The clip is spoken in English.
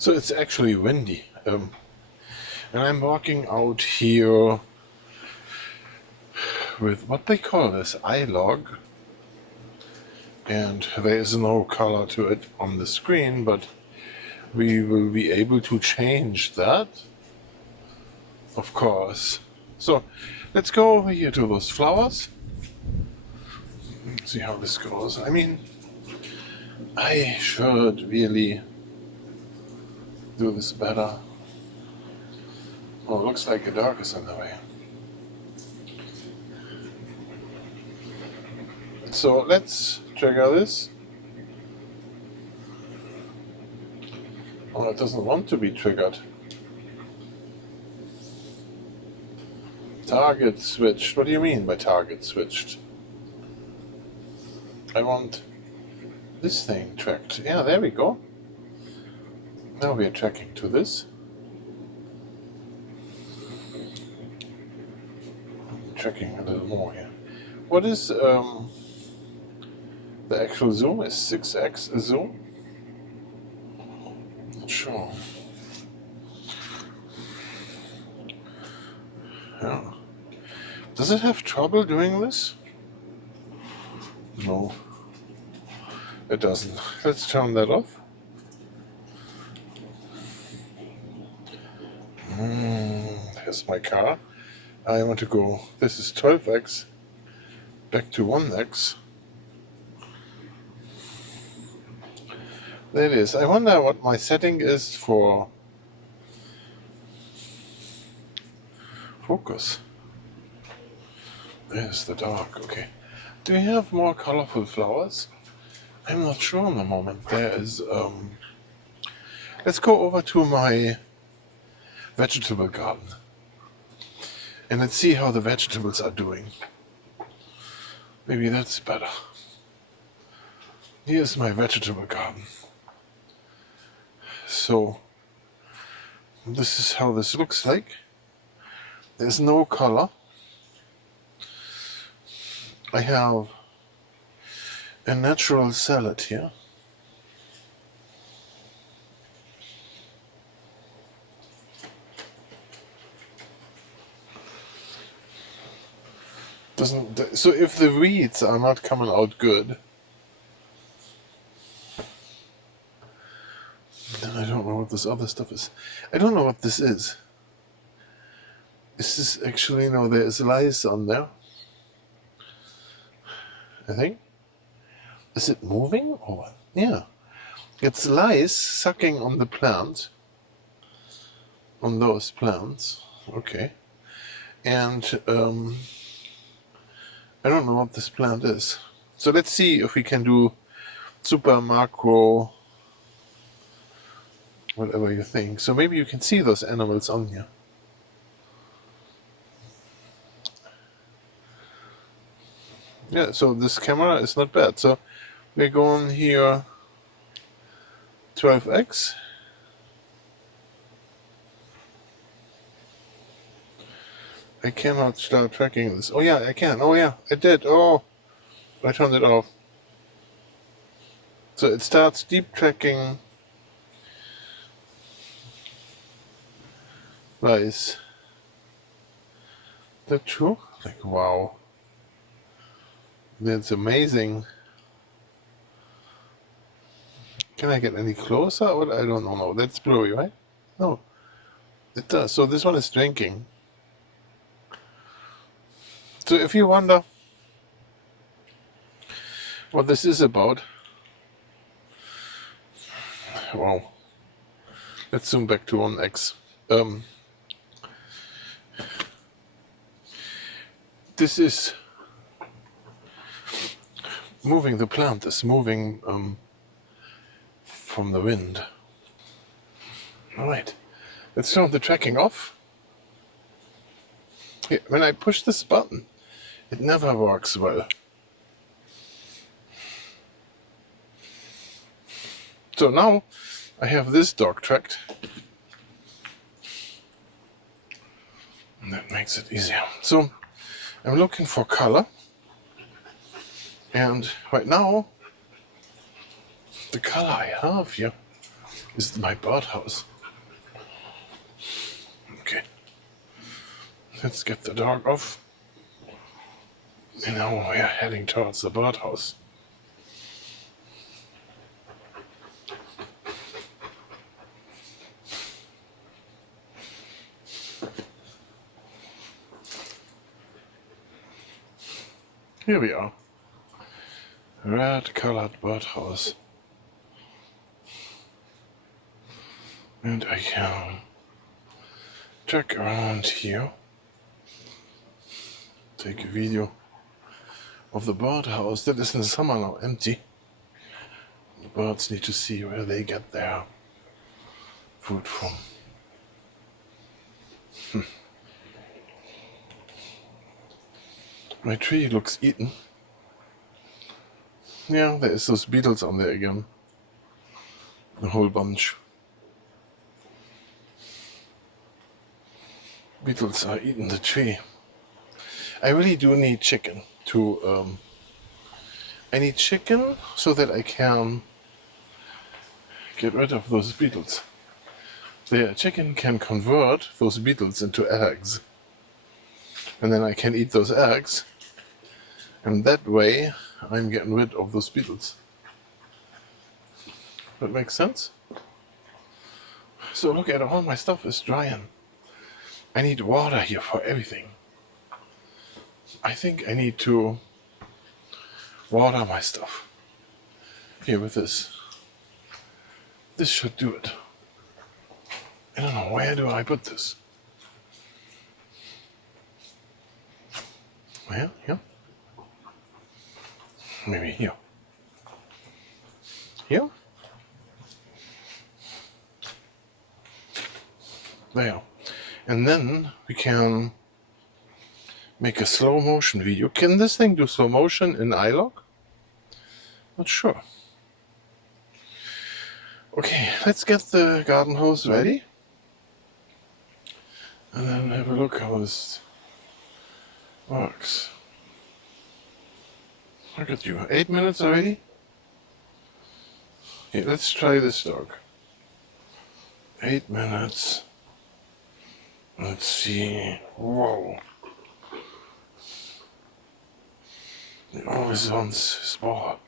So it's actually windy, and I'm walking out here with what they call this iLog, and there is no color to it on the screen, but we will be able to change that, of course. So let's go over here to those flowers, see how this goes. I mean, I should really do this better. Oh, it looks like a dog is on the way. So let's trigger this. Oh, it doesn't want to be triggered. Target switched. What do you mean by target switched? I want this thing tracked. Yeah, there we go. Now we are tracking to this. Tracking a little more here. What is the actual zoom? Is 6x a zoom? Not sure. Yeah. Does it have trouble doing this? No, it doesn't. Let's turn that off. Here's my car. I want to go, this is 12x, back to 1x. There it is. I wonder what my setting is for focus. There's the dark, okay. Do we have more colorful flowers? I'm not sure in the moment. There is, let's go over to my vegetable garden. And let's see how the vegetables are doing. Maybe that's better. Here's my vegetable garden. So, this is how this looks like. There's no color. I have a natural salad here. So if the weeds are not coming out good, then I don't know what this other stuff is. I don't know what this is. Is this actually, no, there is lice on there. I think. Is it moving or what? Yeah. It's lice sucking on the plant. On those plants. Okay. And I don't know what this plant is. So let's see if we can do super macro, whatever you think. So maybe you can see those animals on here. Yeah, so this camera is not bad. So we're going here 12x. I cannot start tracking this. Oh yeah, I can. Oh yeah, I did. Oh, I turned it off. So it starts deep tracking lice. Is that true? Like, wow. That's amazing. Can I get any closer? Or I don't know. No, that's blurry, right? No, it does. So this one is drinking. So if you wonder what this is about, wow, let's zoom back to 1x. This is moving, the plant is moving from the wind. Alright, let's turn the tracking off. Here, when I push this button, it never works well. So now I have this dog tracked. And that makes it easier. So I'm looking for color. And right now, the color I have here is my birdhouse. Okay, let's get the dog off. And now we are heading towards the birdhouse. Here we are. Red colored birdhouse. And I can check around here. Take a video of the birdhouse that is in the summer now empty. The birds need to see where they get their food from. My tree looks eaten. Yeah, there is those beetles on there again. A whole bunch. Beetles are eating the tree. I really do need chicken to I need chicken so that I can get rid of those beetles. The chicken can convert those beetles into eggs. And then I can eat those eggs. And that way I'm getting rid of those beetles. That makes sense? So look at all my stuff is drying. I need water here for everything. I think I need to water my stuff. Here with this. This should do it. I don't know, where do I put this? Where? Here? Maybe here. Here? There. And then we can make a slow motion video. Can this thing do slow motion in iLog? Not sure. Okay, let's get the garden hose ready. And then have a look how this works. Look at you, 8 minutes already? Okay, let's try this dog. 8 minutes. Let's see. Whoa. He always wants his ball.